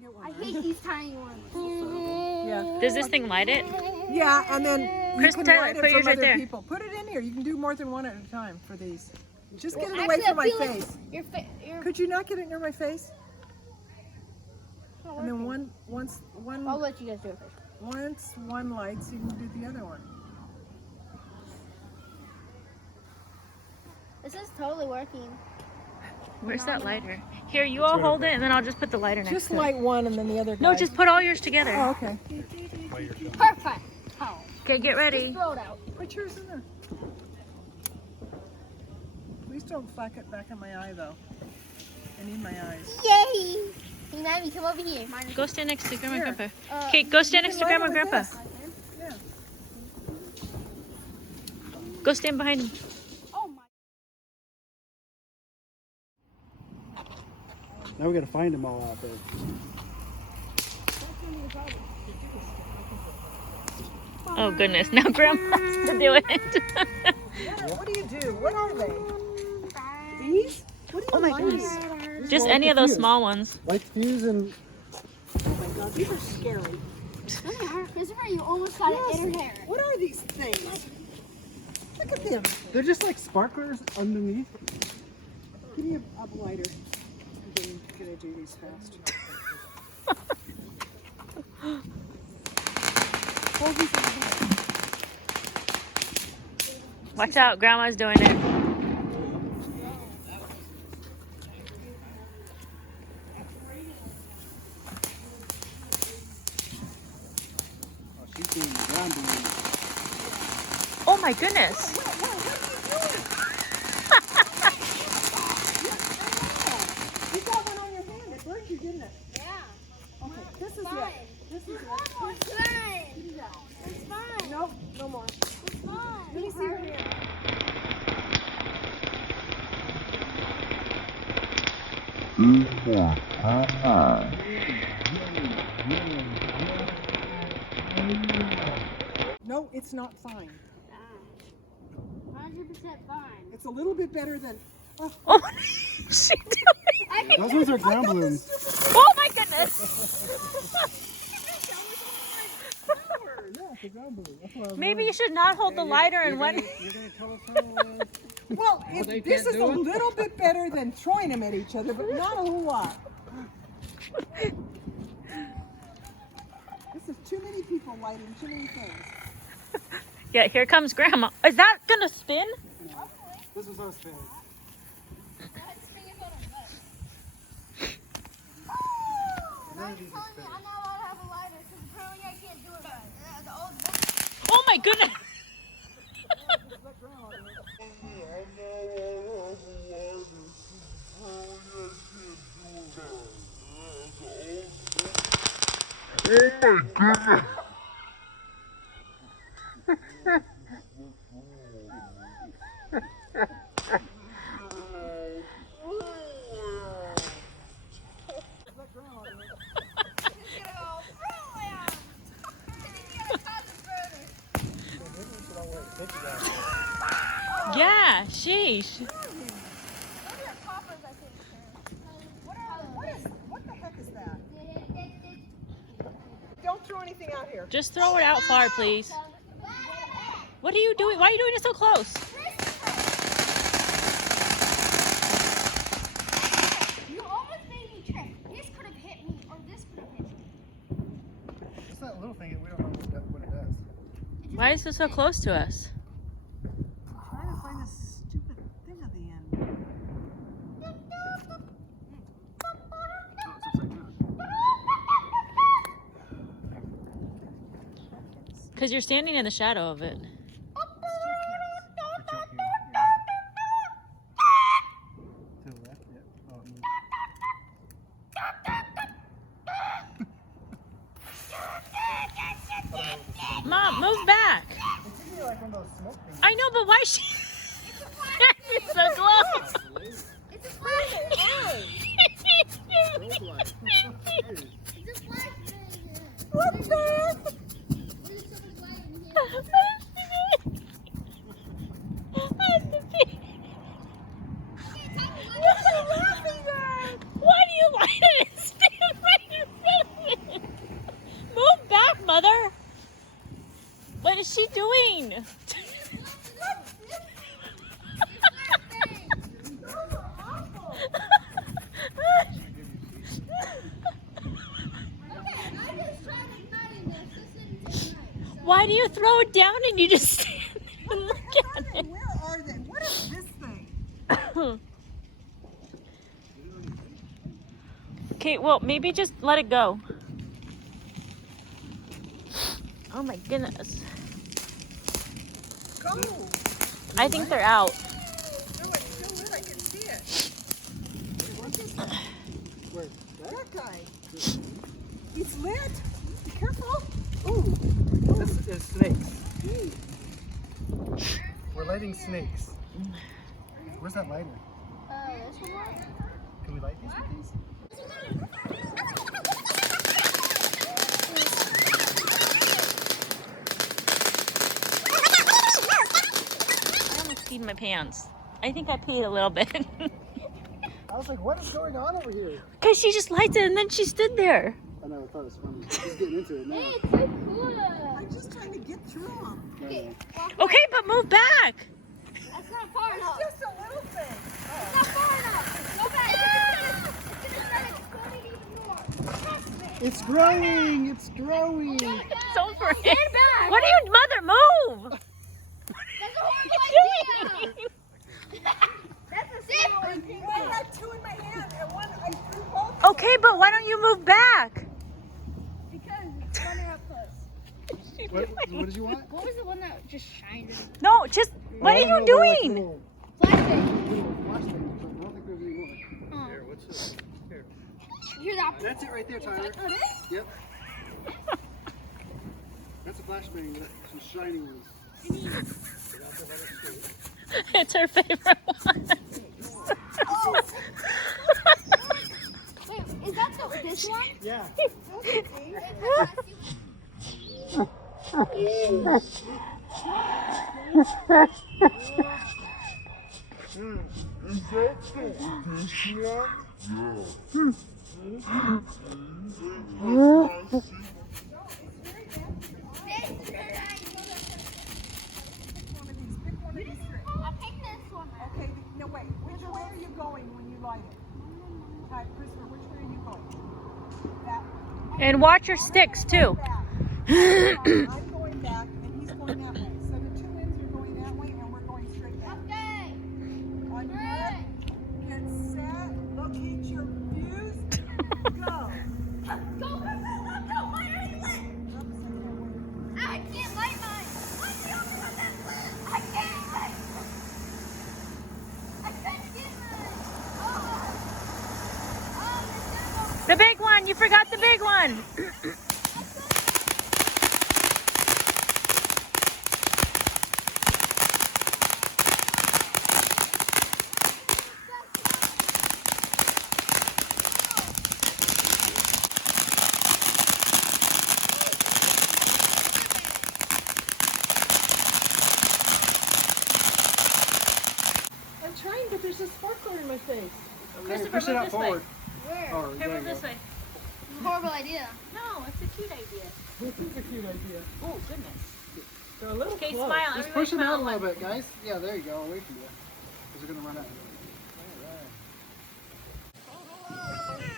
can get one. I hate these tiny ones. Yeah. Does this thing light it? Yeah, and then you Chris, can Tyler, light it put yours from right other there. people. Put it in here. You can do more than one at a time for these. Just get it Actually, away from I my feel like face. your Could you not get it near my face? And then I'll let you guys do it first. once one lights, you can do the other one. This is totally working. Where's that lighter? Here, you all hold it, and then I'll just put the lighter next Just to it. light one and then the other. No, guy. just put all yours together. Oh, okay. Perfect. Oh. Okay, get ready. Just throw it out. Put yours in there. Please don't flack it back in my eye, though. I need my eyes. Yay! Hey, Nami, come over here. Go stand next to Grandma and Here. Grandpa. Okay, go stand next to light Grandma and it with Grandpa. this. Yeah. Go stand behind him. Oh my. Now we gotta find them all out there. Oh goodness, now Grandma has to do it. What do you do? What are they? These? What do you Oh my like? goodness. Just any of those small ones. Light the fuse and Oh my God, these are scary. Look at her. Christopher, you almost got it in her hair. What are these things? Look at them. they're just like sparklers underneath. Give me a lighter. I'm gonna do these fast. Watch out, Grandma's doing it. Oh, she's doing the ground beam. Oh my goodness. You got one on your hand. It burned you, didn't it? Yeah. Okay, this is Fine. it. This is There's it. one more. It's fine. It's fine. Nope, no more. It's fine. Let me see your hand. No, it's not fine. 100% fine. It's a little bit better than. Oh, Oh, she did it. Those ones are ground balloons. Oh my goodness. Yeah, it's a ground balloon. That's what I was Maybe you should not hold the lighter and when. You're gonna tell us how. well, they this can't is do a it? little bit better than throwing them at each other, but not a whole lot. This is too many people lighting too many things. Yeah, here comes Grandma. Is that gonna spin? This is our spinning. Oh my goodness. Yeah, sheesh. What the heck is that? Don't throw anything out here. Just throw it out far, please. What are you doing? Why are you doing it so close? You almost made me trip. This could have hit me, or this could have hit me. It's that little thing. We don't know what it does. Why is it so close to us? I'm trying to find this stupid thing at the end. Because you're standing in the shadow of it. To the left, yeah. Oh, Mom, move back. it's usually like one of those smoke things. I know, but why is she standing so close? It's a flash. Strobe light. It's a flash. What the? There's so much light in here. Why do you light it and stand right in front is she doing? Why do you throw it down and you just stand there and look at it? Where are they? What is this thing? Okay, well, maybe just let it go. Oh my goodness. Go. I think they're out. No, it's still lit. I can see it. Where? That guy. He's lit. Be careful. Ooh. This is snakes. We're lighting snakes. Where's that lighter? This one? Can we light these with these? I almost peed my pants. I think I peed a little bit. I was like, what is going on over here? Because she just lights it and then she stood there. I know, I thought it was funny. She's getting into it now. Hey, it's so cool. I'm just trying to get through them. Okay, walk Okay, but move back. That's not far enough. It's just a little thing. It's not far enough. Go back. It's gonna start exploding even more. Trust me. It's growing! It's growing! It's over. Stand back. What are you, mother? Move. That's a horrible idea. That's a simple idea. Well, I had two in my hand and one I threw both. Okay, but why don't you move back? Because it's running up close. What did you want? What was the one that just shined? No, just, what are you doing? Flashbang. Flashbang, but I don't think there's any more. Oh. Here, what's this? Here. Hear that? That's it right there, Tyler. Oh, this? Yep. That's a flashbang, some shiny ones. It's her favorite one. Wait, is that this one? Yeah. I'll pick this one. Okay, no wait. Which way are you going when you light it? Christopher, which way are you going? That way. And watch your sticks too. Back. I'm going back and he's going that way. So the two ends are going that way and we're going straight back. Okay. On your get set, locate your views, go. Go. Why are you lit? I can't light mine. I'm the only one that's lit. I can't light. I couldn't get mine. Oh, The big one, you forgot the big one. I'm trying, but there's a sparkler in my face. Okay, push it out forward. Where? Oh, there you go. way. Horrible idea. No, it's a cute idea. This is a cute idea. Oh, goodness. They're a little Okay, close. smile. Just Everybody push them smile out a little once. bit, guys. Yeah, there you go. Away from you. Because they're going to run out. All right.